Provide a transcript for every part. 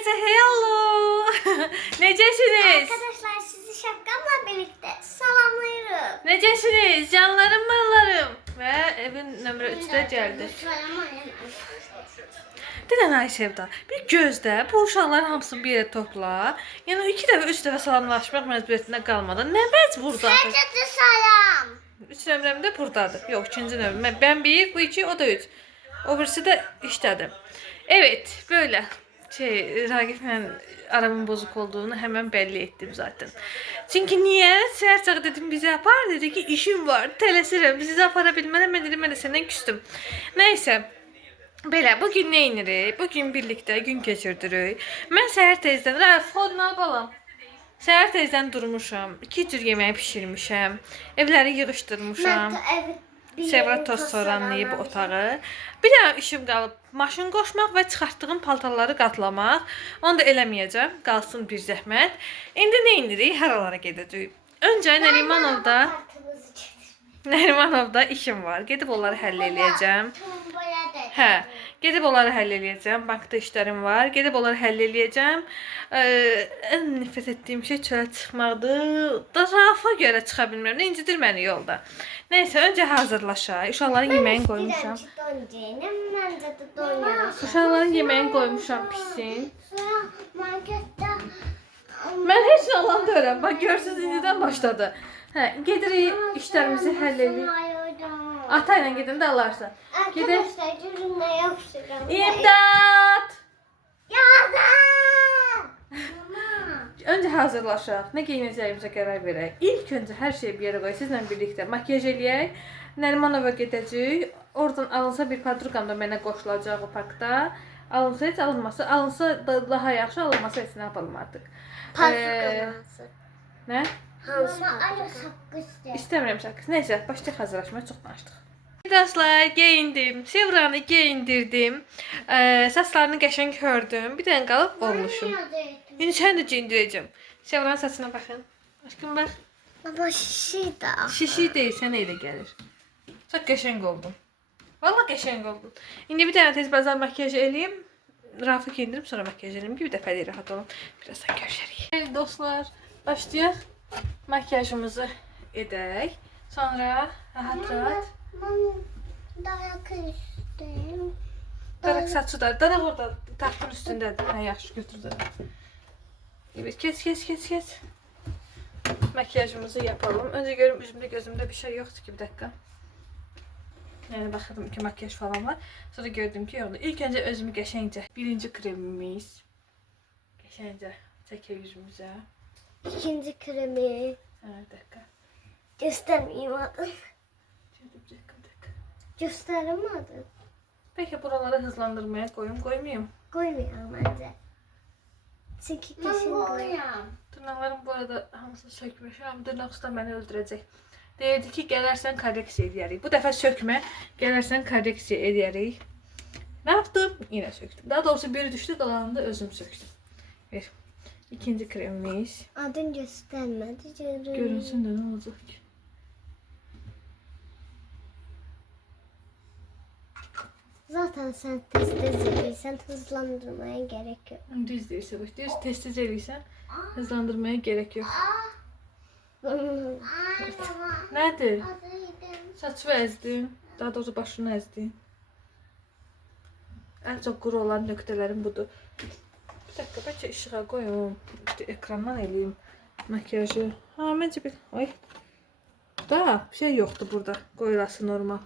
Herkese hello. Necesiniz? Arkadaşlar sizi şapkamla birlikte selamlıyorum. Necesiniz? Canlarım mallarım. Ve evin nömrə 3'də gəldi. Denən ay Sevda, bir gözdə bu uşaqların hamısını bir yerə topla. Yəni 2 dəfə, 3 dəfə salamlaşmaq məcburiyyətində qalmadan nə məcburdur? Herkese selam. 3 nömrəm də buradadır. Yox, 2-ci nömrəm. Ben 1, bu 2, o da 3. O birisi de işdədir. Evet, böyle. Ragif'le aramın bozuk olduğunu hemen belli ettim zaten. Çünkü niye? Səhər dedim bizi apar, dedi ki işim var, tələsirəm, sizi apara bilmərəm, mən dedim, mən də səndən küstüm. Neyse. Belə, bugün nə inirik? Bugün birlikdə gün keçirdirik. Mən səhər tezdən, Rəf, xoduna balam. Səhər tezdən durmuşam, 2 cür yemək pişirmişəm, evləri yığışdırmışam. Sevra toz soranlayıb otağı. Bir dənə işim qalıb, maşın qoşmaq və çıxartdığım paltarları qatlamaq. Onu da eləməyəcəm, qalsın bir zəhmət. İndi nə indirik? Haralara gedəcəyik. Öncə Nərimanovda işim var. Gedib onları həll eləyəcəm. Hə, gedib onları həll eləyəcəm. Bankda işlərim var. Gedib onları həll eləyəcəm. Ən nifrət etdiyim şey çölə çıxmaqdır. Da Rafa görə çıxa bilmirəm. Nə incidir məni yolda. Neysə, öncə hazırlaşaq. Uşaqların yeməyini qoymuşam. Uşaqların yeməyini qoymuşam pişsin. Mən heç nə anlamıram. Bax, görürsünüz, indidən başladı. Hə, gedirik, işlərimizi həll edirik. Ata ilə gedin də alarsa. Arkadaşlar görün ne yapacağım. İmdad! Yardım! Öncə hazırlaşaq. Nə geyinəcəyimizə qərar verək. İlk öncə hər şeyi bir yerə qoy. Sizlə birlikdə makyaj eləyək. Nərimanova gedəcəyik. Oradan alınsa bir podruqam da mənə qoşulacaq o parkda. Alınsa heç alınmasa, alınsa da daha yaxşı, alınmasa heç nə yapalım artıq. Nə? İstəmirəm şarkı. Neysə, başlayaq hazırlaşmaya, çox danışdıq. Dostlar, geyindim. Sevranı geyindirdim. Saçlarını qəşəng hördüm. Bir dənə qalıb olmuşum. İndi sən də geyindirəcəm. Sevranın saçına baxın. Aşkım bax. Ama şişi de. Şişi deyil, sənə elə gəlir. Çox qəşəng oldun. Valla qəşəng oldun. İndi bir dənə tez bazar makyajı eləyim. Rafı geyindirib sonra makyaj eləyim. Bir dəfə rahat olun. Birazdan görüşərik. Evet dostlar, başlayaq. Makyajımızı edək. Sonra rahat. Dayak istedim. Daraq saçı da. Daraq orada taxtın üstündədir. Hə, yaxşı götürdüm. Evet, kes. Makyajımızı yapalım. Önce görüm üzümde gözümde bir şey yoktu ki, bir dakika. Yani bakırdım ki makyaj falan var. Sonra gördüm ki yoktu. İlk önce özümü qəşəngcə. Birinci kremimiz. Qəşəngcə çəkək yüzümüzə. İkinci kremi. Ha, bir dakika. Göstermeyeyim adı. Bir dakika. Gösterim adı. Peki buraları hızlandırmaya koymayayım. Koymayalım bence. Çünkü kesin koyayım. Dırnaqlarım bu arada hamısını sökmüşəm. Dırnaq usta məni öldürəcək. Deyirdi ki, gələrsən korreksiya edərik. Bu dəfə sökmə, gələrsən korreksiya edərik. Ne yaptım? Yine söktüm. Daha doğrusu biri düştü, kalanını da özüm söktüm. Ver. İkinci kremimiz. Adın göstermedi. Görünsün de ne olacak ki? Zaten sen test ediliysen hızlandırmaya gerek yok. Düz değilse bak. Tez eliysen hızlandırmaya gerek yok. Nedir? Saçı əzdin. Daha doğrusu başını əzdin. En çok quru olan nöqtələrim budur. Bir dakika, bəlkə işığa qoyum. Ekrandan eləyim makyajı. Ha, məncə bir... Ay. Da, bir şey yoxdur burada. Qoyulası normal.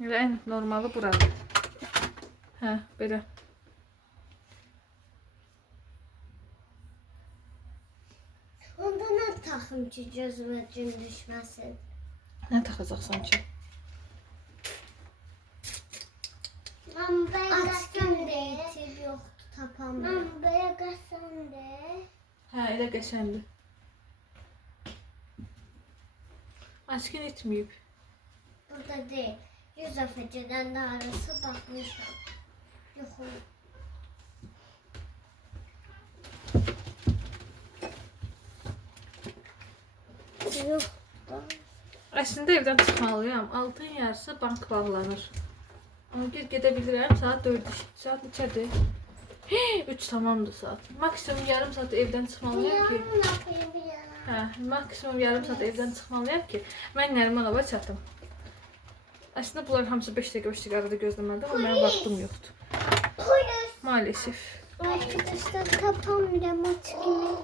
Elə ən normalı buradır. Hə, belə. Onda ne takım ki gözüme gün düşmesin? Nə taxacaqsan ki? Açtım deyil yoktu tapamam. Buraya qaçsam de. Hə, elə qəşəngdir. Açqın etməyib. Burada değil. 100 öfeceden de arası bakmışım. Yok. Yok. Əslində evdən çıxmalıyam. 6-ın yarısı bank bağlanır. Ona gedə bilirəm. Saat 4. Saat neçədir? 3 tamamdır saat. Maksimum yarım saat evdən çıxmalıyam ki. Yarın yapayım bir yana. Hə, maksimum yarım saat evdən çıxmalıyam ki, mən Nərimanova çatım. Əslində bunlar hamısı 5 dəqiqə arada gözləməlidir, amma mənim vaxtım yoxdur. Polis. Maalesef. Arkadaşlar kapanmıyorum açıklayayım.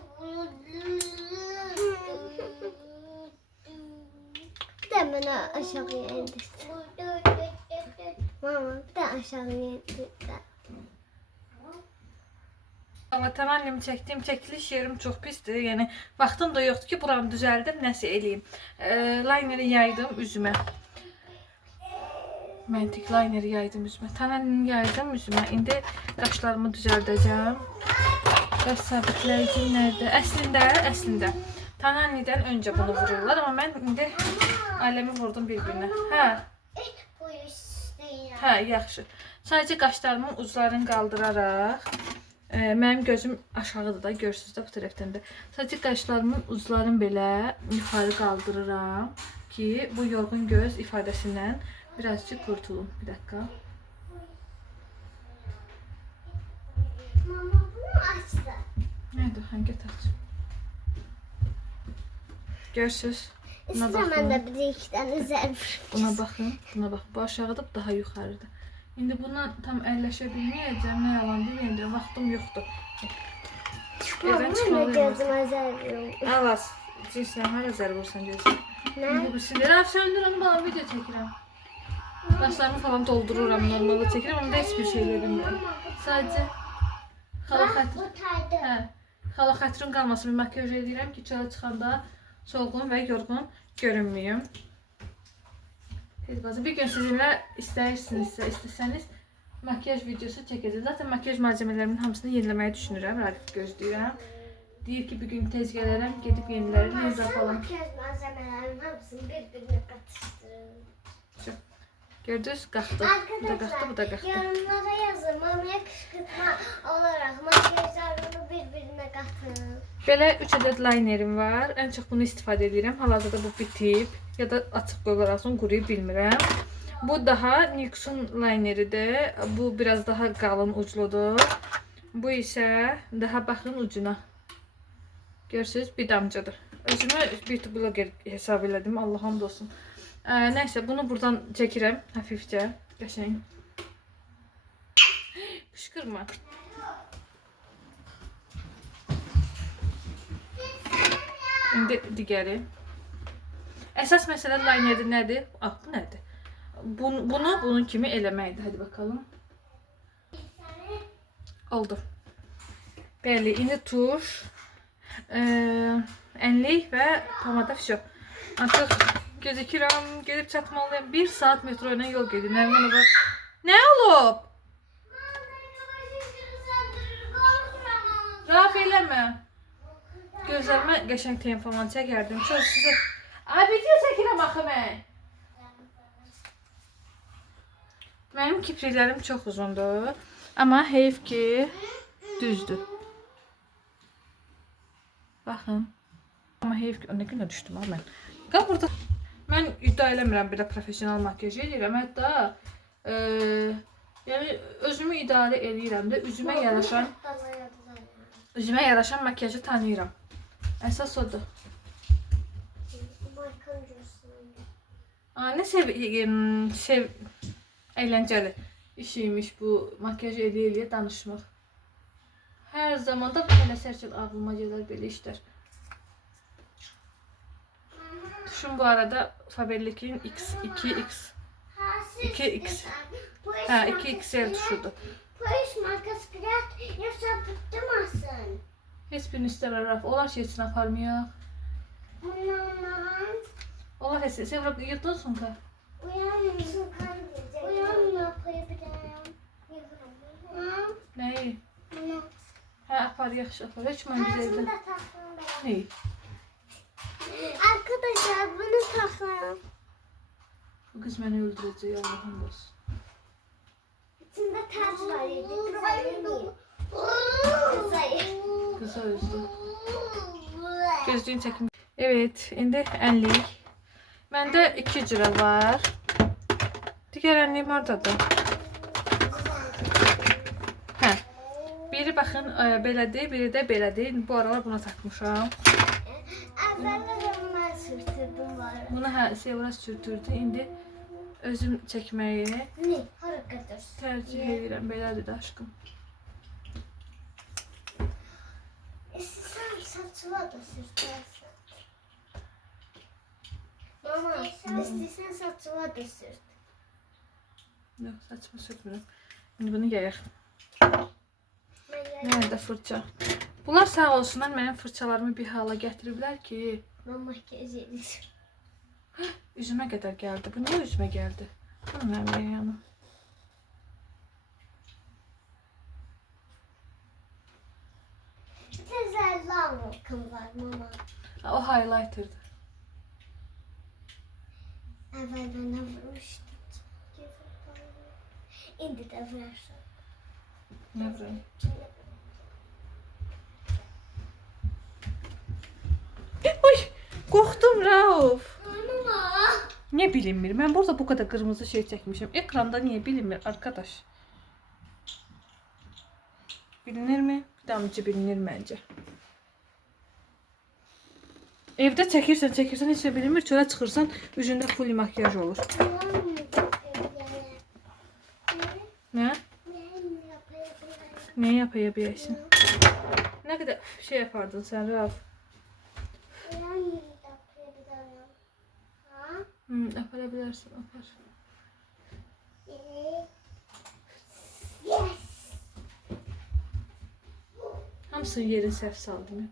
Bir de beni aşağıya indirsin. Mama bir de aşağıya indirsin. Amma təməllim çəkdiyim çəkiliş yerim çox pisdir. Yəni vaxtım da yoxdur ki, buranı düzəldim, nəsə eləyim. Lineri yaydım üzümə. Məntiq lineri yaydım üzümə. Təməllim yaydım üzümə. İndi qaşlarımı düzəldəcəm. Qaş sabitləyicim nədə? Əslində Tananidən öncə bunu vururlar, amma mən indi ailəmi vurdum bir-birinə. Hə, yaxşı. Sadəcə qaşlarımın uclarını qaldıraraq, mənim gözüm aşağıdır da, görürsünüz də bu tərəfdən də. Sadəcə qaşlarımın uclarını belə yuxarı qaldırıram ki, bu yorğun göz ifadəsindən birazcık kurtulun. Bir dakika. Mama bunu açtı. Nerede? Hangi taç? Görürsünüz. Buna İstemem bakın. de bir iki tane zerf. Buna bakın. Buna bak. Bu aşağıda daha yukarıda. İndi buna tam əlləşə bilməyəcəm. Nə yalan deməyəcəm. Vaxtım yoxdur. Evdən Ben de çıxmalıyım. gözüme zerf yok. Alas. Cinslə hara zər vursan gözüm. Ne? İndi bu sinir. Abi söndür onu, bana video çəkirəm. Qaşlarımı falan doldururam. Normalde çəkirəm. Onda heç bir şey bilmirəm. Sadəcə xala xətr. Bu taydı. Hə. Xala xətrin qalmasın. Bir makyaj edirəm ki, çölə çıxanda solğun və yorğun görünməyim. Bir gün sizinlə istəsəniz makyaj videosu çəkəcəm. Zaten makyaj malzemələrimin hamısını yeniləməyi düşünürəm. Raqif gözləyirəm. Deyir ki, bir gün tez gələrəm, gedib yenilərim, necə falan. Makyaj malzemelerin hepsini birbirine katıştırın. Gördünüz, qalxdı. Bu da qalxdı, bu da qalxdı. Yorumlara yazın. Mamaya kışkırtma olarak makyajlarını birbirine katın. Belə 3 ədəd linerim var. Ən çox bunu istifadə edirəm. Hal-hazırda bu bitib ya da açıq qoyularsan quruyub bilmirəm. Bu daha NYX'un lineridir. Bu biraz daha qalın ucludur. Bu isə daha baxın ucuna. Görürsünüz, bir damcadır. Özümü beauty blogger hesab elədim. Allah hamd olsun. Nəysə, bunu buradan çəkirəm hafifcə. Qəşəng. Qışqırma. İndi digəri. Əsas məsələ linerdə nədir? Ah, bu nədir? Bunun kimi eləməkdir. Hadi bakalım. Oldu. Bəli, indi tuş, ənlik və pomada fişo. Artıq gözükürəm, gedib çatmalıyım. 1 saat metro ilə yol gedir. Nərimanova. Nə olub? Raf eləmə. Gözlərimə qəşəng tem falan çəkərdim. Çox sizə... Ay, video çəkirəm axı mən. Mənim kipriklərim çox uzundur. Amma heyf ki, düzdür. Baxın. Amma heyf ki, nə günə düşdüm ha mən. Qal burada. Mən iddia eləmirəm belə profesional makyaj edirəm. Hətta yəni özümü idarə edirəm də üzümə yaraşan makyajı tanıyıram. Əsas odur. Nə əyləncəli işiymiş bu makyaj eləyə danışmaq. Hər zaman da belə sərçəl ağlıma gələr belə işlər. Tuşum bu arada Faberlic'in X2X. 2X. Ha, 2XL tuşudur. Polis markası biraz yapıştırmasın. Heç birini istəmir Raf. Onlar şey üçün aparmayaq. Onlar heç sən bırak yutdun sunka. Uyanma koyabilirim. Nəyi? Hə, apar, yaxşı apar. Heç mən bizə evdən. Neyi? Arkadaşlar bunu takın. Bu qız məni öldürəcək, Allah'ım olsun. İçinde ters var yedi. Kısa üzdü. Gözlüğün çəkim. Evet, indi ənlik. Məndə 2 cürə var. Digər ənliyim oradadır. Hə. Bir baxın, belədir, biri də belədir. Bu aralar buna takmışam. Əvvəllər mən sürtürdüm var. Bunu Sevra sürtürdü. İndi özüm çəkməyi Ne? Hara qədər? tercih edirəm. Belədir də aşkım. İstəsən saçıla da sürtərsən. Mama, istəsən saçıla da sürt. Yox, saçma sürtmürəm. İndi bunu yayaq. Mən Nerede fırça? Bunlar sağ olsunlar mənim fırçalarımı bir hala gətiriblər ki, makyaj edir. üzümə qədər gəldi. Bu niyə üzümə gəldi? Bunu mənim yanım. Təzəlli almışım var mama. O highlighter'dı. Əvvəl mənə vurmuşdun. İndi də vurarsan. Nə bileyim. Oy, qorxdum Rauf. Mama. Niye bilinmir? Ben burada bu kadar kırmızı şey çekmişim. Ekranda niye bilinmir arkadaş? Bilinir mi? Damcı bilinir bence. Evde çekirsen hiç de bilinmir. Çölə çıxırsan üzündə full makyaj olur. Ne? Ne yapabilirsin? Ne kadar şey yapardın sen Rauf? Yapabilirsin. Yapar. Hamısını yerin səhv saldım ya.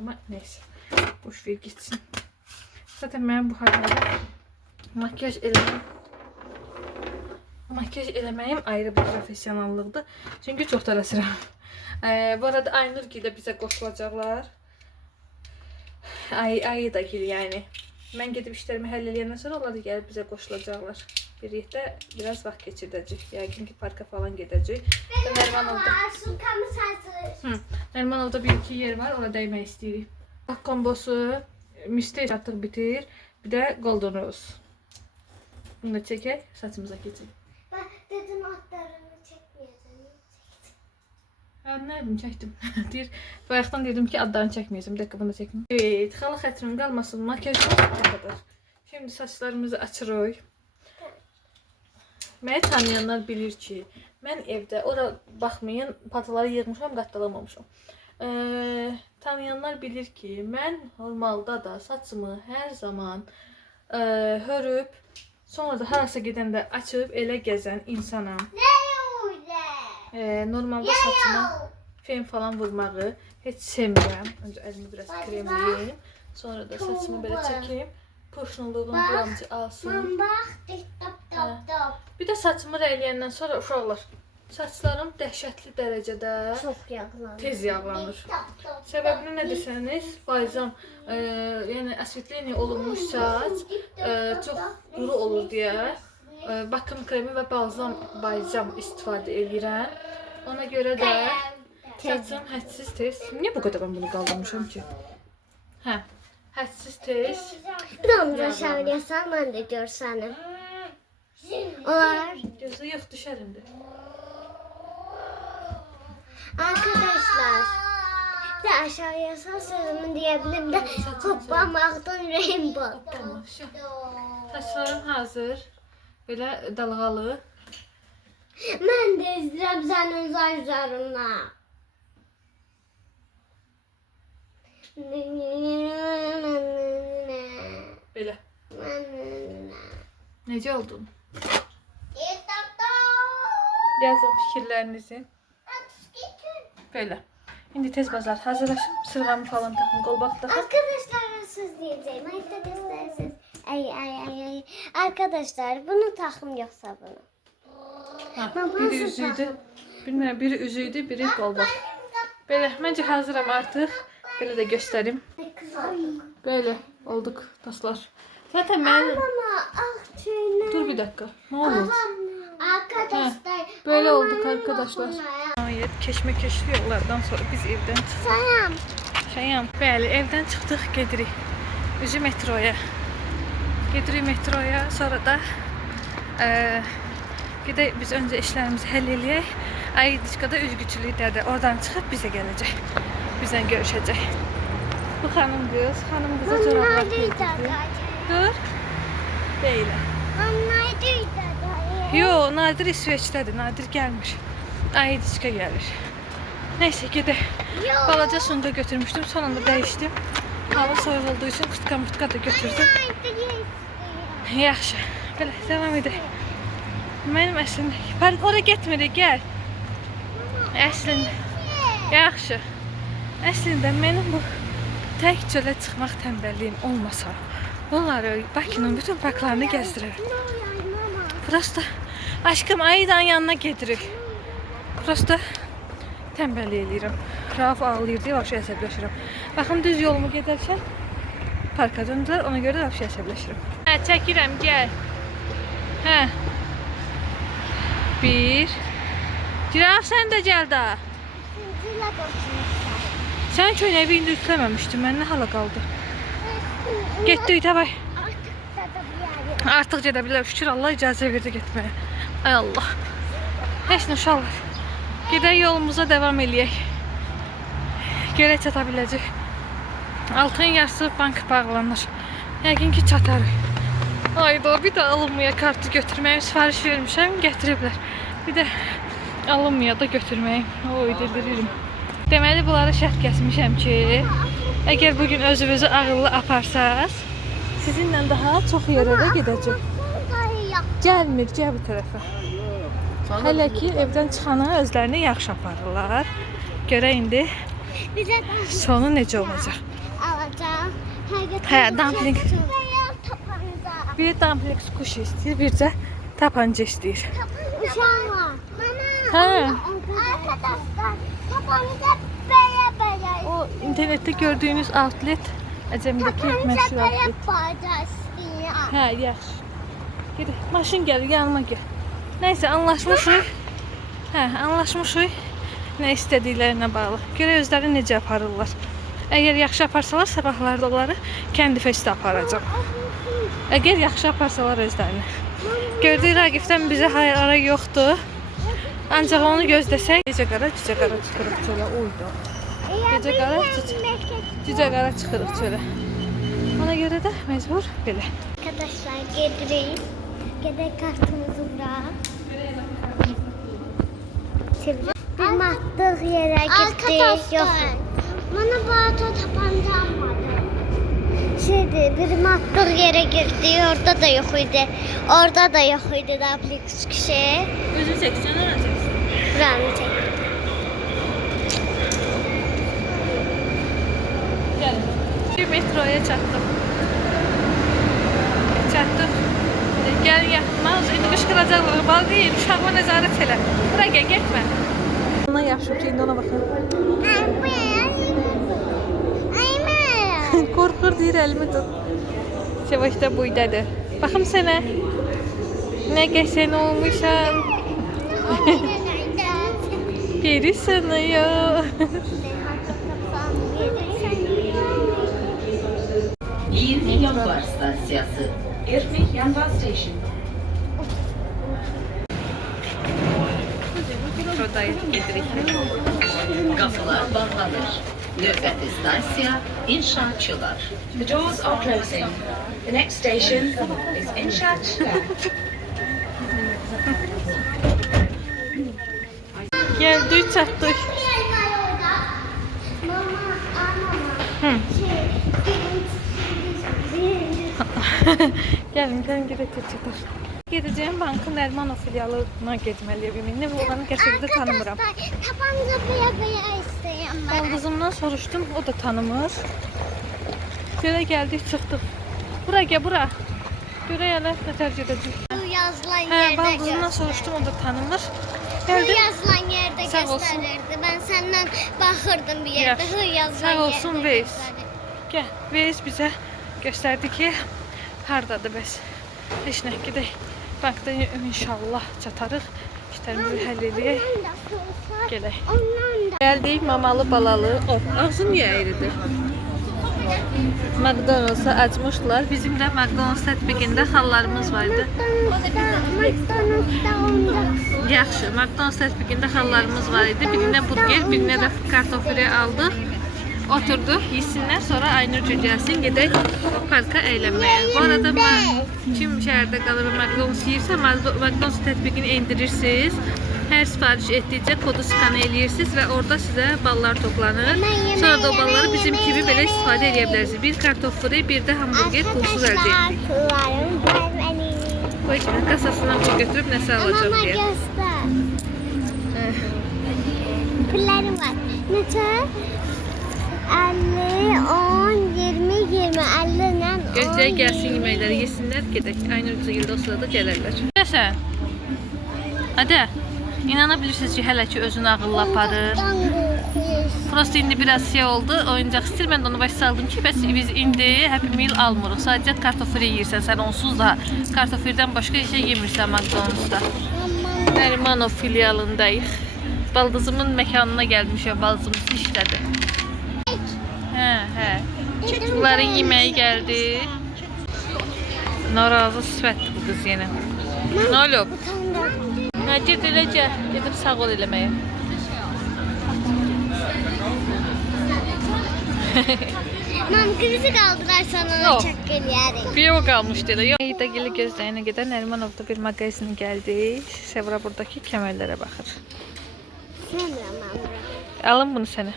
Ama neyse. Boş ver gitsin. Zaten ben bu halde makyaj eləməyim ayrı bir profesyonallıqdır. Çünkü çox tələsirəm. Bu arada Aynur da bize qoşulacaqlar. Ayı da gel yani. Ben gidip işlerimi həll eləyəndən sonra onlar da gəlib bizə qoşulacaqlar. Birlikdə biraz vaxt keçirdəcək. Yəqin ki parka falan gedəcək. Nərmanovda bir iki yer var, orada dəymək istəyirik. Bax kombosu, misteri artıq bitir. Bir də Golden Rose. Bunu da çəkək, saçımıza keçək. Bak dedim atlarını çekmeyeceğim. Ne bileyim çəkdim. Deyir, bayaqdan dedim ki adlarını çəkməyəcəm. Bir dakika bunu da çəkim. Evet, xala xətrim qalmasın. Makyajımız bu kadar. Şimdi saçlarımızı açırıq. Məni tanıyanlar bilir ki, mən evdə, ora baxmayın, pataları yığmışam, qatdalamamışam. Tanıyanlar bilir ki, mən normalda da saçımı hər zaman hörüb, sonra da harasa gedəndə açıb elə gəzən insanam. Normalda saçıma fön falan vurmağı heç sevmirəm. Öncə əlimi biraz kremləyim, sonra da saçımı belə çəkeyim. Pırşınlığım buramcı alsın. Bir də saçımı rəyləyəndən sonra uşaqlar, saçlarım dəhşətli dərəcədə tez yağlanır. Səbəbini nə desəniz, balzam, yəni asvetleniya olunmuş saç çox quru olur deyə bakım kremi və balzam istifadə edirəm. Ona görə də saçım hədsiz tez. Niyə bu qədər mən bunu qaldırmışam ki? Hə, hədsiz tez. Bir de onu söylesen ben de görsenim. Olar. Gözü yox düşər indi. Arkadaşlar. Bir de aşağıya sözümü diyebilirim de hoppamaktan rainbow. Tamam, şu. Saçlarım hazır. Belə dalğalı. Ben de izleyeceğim senin saçlarına. Belə. Necə oldun? Yazın fikirlərinizi. Böyle. Şimdi tez bazar hazırlaşın. Sırğamı falan takın, qolbaq takın. Arkadaşlar söz diyeceğim. Arkadaşlar söz. Ay. Arkadaşlar bunu takım yoksa bunu. Ha, Mama, biri nasıl üzüydü. Bilmirəm, biri üzüydü, biri qolbaq. Belə, məncə hazıram artıq. Belə də göstərim. Böyle olduk dostlar. Zaten ben... Mama tüyünü. Dur bir dakika. Ne oldu? Arkadaşlar. Böyle olduk arkadaşlar. Nihayet keşmekeşli yollardan sonra biz evden çıktık. Şayam. Bəli, evden çıktık, gedirik. Üzü metroya. Gedirik metroya, sonra da Gedək biz öncə işlərimizi həll eləyək. Aydışkada üzgüçülükdədir. Oradan çıxıb bizə gələcək. Bizlə görüşəcək. Bu xanım qız. Xanım qıza corablar giydirdi. Dur. Deyil. Yo, Nadir İsveçdədir. Nadir gəlmir. Aydışka gəlir. Neyse gedək. Balaca sunqa götürmüşdüm. Son anda dəyişdim. Hava soyuq olduğu üçün kurtka da götürdüm. Yaxşı. Belə devam edək. Mənim əslində ora getmirik, gəl. Əslində yaxşı. Əslində mənim bu tək çölə çıxmaq tənbəlliyim olmasa, bunları Bakının bütün parklarını gəzdirərəm. Prosta aşkım Aydanın yanına gedirik. Prosta tənbəllik eləyirəm. Rauf ağlayır deyə vəbşə əsəbləşirəm. Baxın düz yolumu gedərkən parka döndülər, ona görə də vəbşə əsəbləşirəm. Hə, çəkirəm, gəl. Hə. Bir. Giraf sən də gəl daha. Sən köynəyi indi ütləməmişdin, mən nə hala qaldı? Getdik, davay. Artıq gedə bilər, şükür Allah icazə verdi getməyə. Ay Allah. Heç nə uşaqlar. Gedək yolumuza devam eləyək. Görək çata biləcək. Altın yarısı bank bağlanır. Yəqin ki çatarıq. Ayda bir də alınmaya kartı götürməyim, sifariş vermişəm, gətiriblər. Bir də alınmaya da götürməyim. Oy, deliririm. Deməli bunları şərt kəsmişəm ki, əgər bugün özünüzü ağıllı aparsaz, sizinlə daha çox yerə də gedəcək. Gəlmir, gəl bu tərəfə. Hələ ki evdən çıxana özlərini yaxşı aparırlar. Görə indi sonu necə olacaq? Hə, dumpling. Bir dumpling kuşu istəyir, bir də tapanca istəyir. Uşaqlar. Hə. Arkadaşlar, tapanca belə. O internetdə gördüyünüz outlet, Əcəmidəki məşhur outlet. Hə, yaxşı. Gedək, maşın gəlir, yanıma gəl. Nəysə, anlaşmışıq. Hə, anlaşmışıq. Nə istədiklərinə bağlı. Görə özləri necə aparırlar. Əgər yaxşı aparsalar, sabahlarda onları kəndi festə aparacaq. Əgər yaxşı aparsalar özlərini. Gördük, Raqifdən bizə ara yoxdur. Ancaq onu gözləsək, gecə qara çıxırıq çölə. Uydu. Gecə qara cücə qara çıxırıq çölə. Ona görə də məcbur belə. Arkadaşlar gedirik. Gedək kartımızı bırak. Bir matdıq yerə gitdik. Yox. Bana bağda tapanca almadı. Bir matdıq yerə girdik. Orada da yox idi. Orada da yox idi dumpling kişi. Özü çəksən, nə çəksən? Buranı çək. Gəlin. Bir metroya çatdım. Çatdım. Gəlin yaxınma, indi qışqıracaqlar. Balqıyım, uşağıma nəzarət elə. Bura gəl, getmə. Ona yaxşı ki, indi ona baxın. Qorxur deyir, əlimi tut. Sevaş da buydadır. Baxım sənə. Nə qəsən olmuşsan. Geri sana ya. Yanvar stasyası. İrmik Yanvar Station. Metrodayız, gedirik. Kapılar bağlanır. Növbəti stansiya İnşaatçılar. The doors are closing. The next station is İnşaatçılar. Geldik, çatdık. Gəlin gedək çatır. Gedəcəyim bankın Əlmanov filialına getməliyəm. Ümumi bu olanı gerçəkdə tanımıram. Tapanca belə istəyəm mən. Baldızımdan soruşdum, o da tanımır. Görə gəldik, çıxdıq. Bura gəl, bura. Görə elə nətər gedəcək. Bu yazılan Hə, yerdə baldızımdan soruşdum, o da tanımır. Bu Gəldim. yazılan yerdə Sağ olsun. göstərirdi. Ben senden bakırdım bir yerde. Yaxşı. Bu yazılan Sağ olsun, yerdə Veys. göstərirdi. Gəl, Veys bizə göstərdi ki, hardadır bəs. Heç nə, gedək. Bankda inşallah çatarıq. İşlərimizi həll edək. Gələk. Ondan da. Gəldik mamalı balalı. Ağzın niyə əyridir? McDonald's'a açmışlar. Bizim de McDonald's tətbiqində xallarımız vardı. McDonald's'da oyuncak. Yaxşı, McDonald's tətbiqində xallarımız var idi. Birinə burger, birinə də kartofili aldıq. Oturduk, yesinlər, sonra Aynurcu gəlsin, gedək parka əylənməyə. Bu arada kim şəhərdə qalır və McDonald's yiyirsə, McDonald's tətbiqini indirirsiniz. Hər sifariş etdikcə kodu skan eləyirsiniz və orada sizə ballar toplanır. Sonra da o balları bizim kimi belə istifadə edə bilərsiniz. Bir kartofili, bir də hamburger pulsuz əldə etdik. Qoy ki, kasasından pul götürüb nəsə alacaq Mama deyə. göster. Pullarım var. Neçə? 50, 10, 20, 20, 50 ilə 10. Gözləyə gəlsin yeməkləri, yesinlər, gedək. Aynurcu ildə o sırada gələrlər. Nəsə? Hadi, inana bilirsiniz ki, hələ ki özünü ağılla aparır. Prosto indi biraz şey oldu, oyuncaq istir. Mən də onu başa saldım ki, bəs biz indi Happy Meal almırıq. Sadəcə kartofili yeyirsən, sən onsuz da kartofildən başqa şey yemirsən McDonald's'da. Nərmanov filialındayıq. Baldızımın məkanına gəlmişəm, baldızımız işlədi. Hə. Bunların yeməyi gəldi. Narazı sifətdir bu qız yenə. Nə olub? Hə, ged eləcə, gedib sağ ol eləməyə. Mam krizi kaldırarsan ona Yok. çok gülüyorum. Bir o qalmışdı elə. Yox, Eyda gəli gözləyənə qədər Nərimanovda bir mağazin gəldi. Sevra buradakı kəmərlərə baxır. Alın bunu sənə.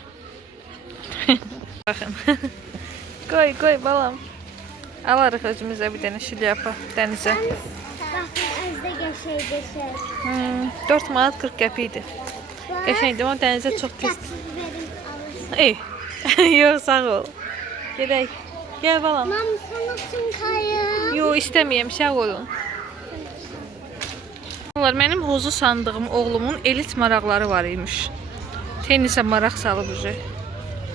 Baxın. Qoy balam. Alarıq özümüzə bir dənə şilyapa dənizə. Bakın özde geçeydi 4 manat 40 qəpik idi. Qəşəngdir, amma dənizə çox pis. Ey. Yox, sağ ol. Gedək. Gəl balam. Mam sana kayım. Yox, istəməyəm, sağ olun. Onlar mənim hozu sandığım oğlumun elit maraqları var imiş. Tennisə maraq salıb üzü.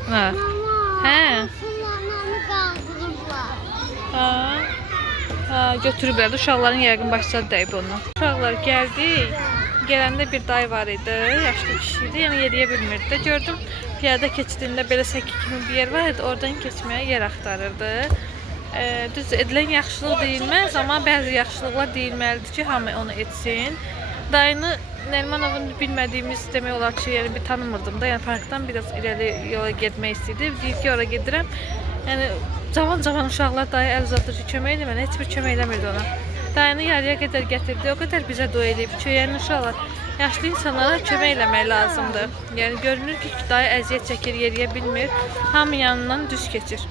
Hə. Mama. Hə. Kulağını kaldırırlar. Ha, götürüblər. Uşaqların yəqin başladı dəyib ondan. Uşaqlar gəldi. Gələndə bir day var idi. Yaşlı kişi idi. Yəni yeriyə bilmirdi də. Gördüm piyada keçidində belə səki kimi bir yer var idi. Oradan keçməyə yer axtarırdı. Düz edilən yaxşılıq deyilməz, amma bəzi yaxşılıqlar deyilməlidir ki, hamı onu etsin. Dayını Nərmanovun bilmədiyimiz demək olar ki, yəni bir tanımırdım da. Yəni parkdan biraz irəli yola getmək istəyirdi. Deyir ki, ora gedirəm. Yəni cavan uşaqlar dayı əl uzatır ki, kömək eləmə, heç bir kömək eləmirdi ona. Dayını yarıya qədər gətirdi, o qədər bizə dua eləyib ki, yəni uşaqlar, yaşlı insanlara kömək eləmək lazımdır. Yəni görünür ki, dayı əziyyət çəkir, yeriyə bilmir, hamı yanından düz keçir.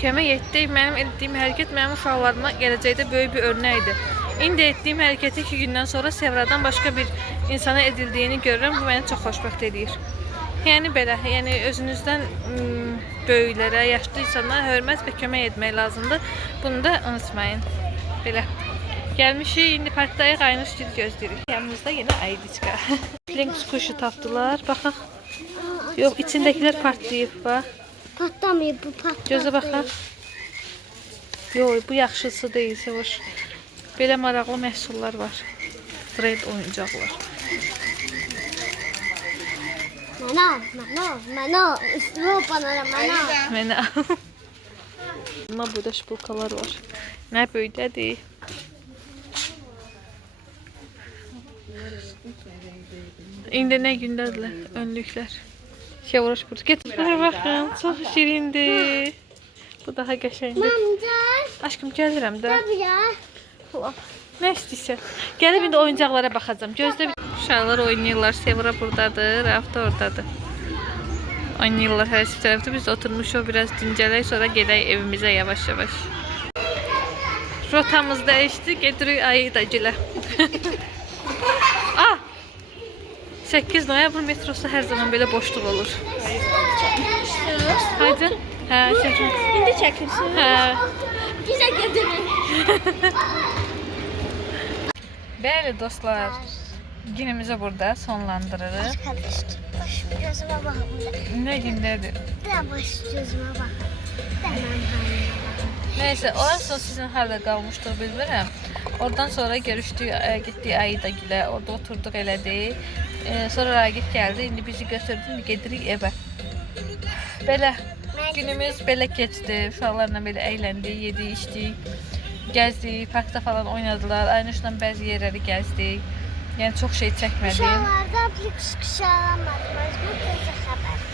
Kömək etdi, mənim etdiyim hərəkət mənim uşaqlarıma gələcəkdə böyük bir örnəkdir. İndi etdiyim hərəkəti 2 gündən sonra Sevradan başqa bir insana edildiyini görürəm, bu məni çox xoşbəxt edir. Yəni belə, yəni özünüzdən böyüklərə, yaşlı insanlara hörmət və kömək etmək lazımdır. Bunu da unutmayın. Belə. Gəlmişik, indi parkdayıq, Aynur gil gözləyirik. Yanımızda yenə Aydiçka. Link kuşu tapdılar, baxaq. Yox, içindəkilər partlayıb, bax. Patlamayıb bu patladı. Gözə baxaq. Yox, bu yaxşısı deyil, Sevoş. Belə maraqlı məhsullar var. Trend oyuncaqlar. Mano. Üstüme hopanara mano. Mənə al. Amma burada şpulkalar var. Nə böyükdədir. İndi nə gündədirlər, önlüklər. Şevroş burada. Getirlər baxın, çox şirindir. Bu daha qəşəngdir. Mamcar. Aşkım gəlirəm də. Tabii ya. Nə istəyirsən? Gəlib indi oyuncaqlara baxacağam. Gözlə bir. Uşaqlar oynayırlar. Sevra buradadır, Rafta oradadır. Oynayırlar hər iki tərəfdə. Biz oturmuşuq, biraz dincələk, sonra gedək evimizə yavaş-yavaş. Rotamız dəyişdi, gedirik Aydagilə. 8 noyabr metrosu hər zaman belə boşluq olur. Haydi. Hə, çəkin. İndi çəkirsin. Hə. Bizə gedirik. Bəli dostlar, günümüzü burada sonlandırırıq. Baş gözüme bakın. Nə günlərdir? Baş gözüme bakın. Demem Neyse, ondan sonra sizin harada qalmışdıq bilmirəm. Oradan sonra görüşdük, getdik Aydagilə, orada oturduq elədik. Sonra Ragib gəldi, indi bizi götürdü, indi gedirik evə. Belə. günümüz belə keçdi. Uşaqlarla belə əyləndik, yedik, içdik, gəzdik, parkda falan oynadılar. Aynuşla bəzi yerləri gəzdik. Yəni çox şey çəkmədim. Uşaqlarda pliks qışalamadım. Bu təzə xəbər.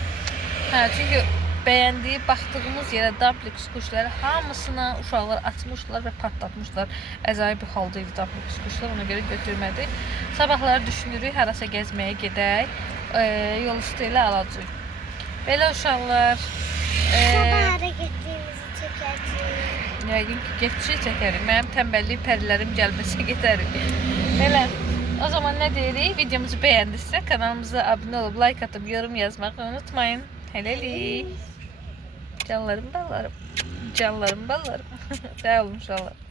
Hə, çünki bəyəndiyi, baxdığımız yerə dumplex kuşları hamısına uşaqlar açmışlar və patlatmışlar. Əcaib bir halda idi dumplex kuşlar, ona görə götürmədik. Sabahları düşünürük, harasa gəzməyə gedək, yol üstü ilə alacaq. Belə uşaqlar, Sabah hara getdiyimizi çəkəcəyik. yəqin ki, getçi çəkərik. Mənim tənbəllik pərilərim gəlməsə gedərik. Belə, o zaman nə deyirik? Videomuzu bəyəndinizsə kanalımıza abunə olub, like atıb, yorum yazmağı unutmayın. Hələlik. Canlarım, ballarım. Canlarım, ballarım. Sağ olun uşaqlar.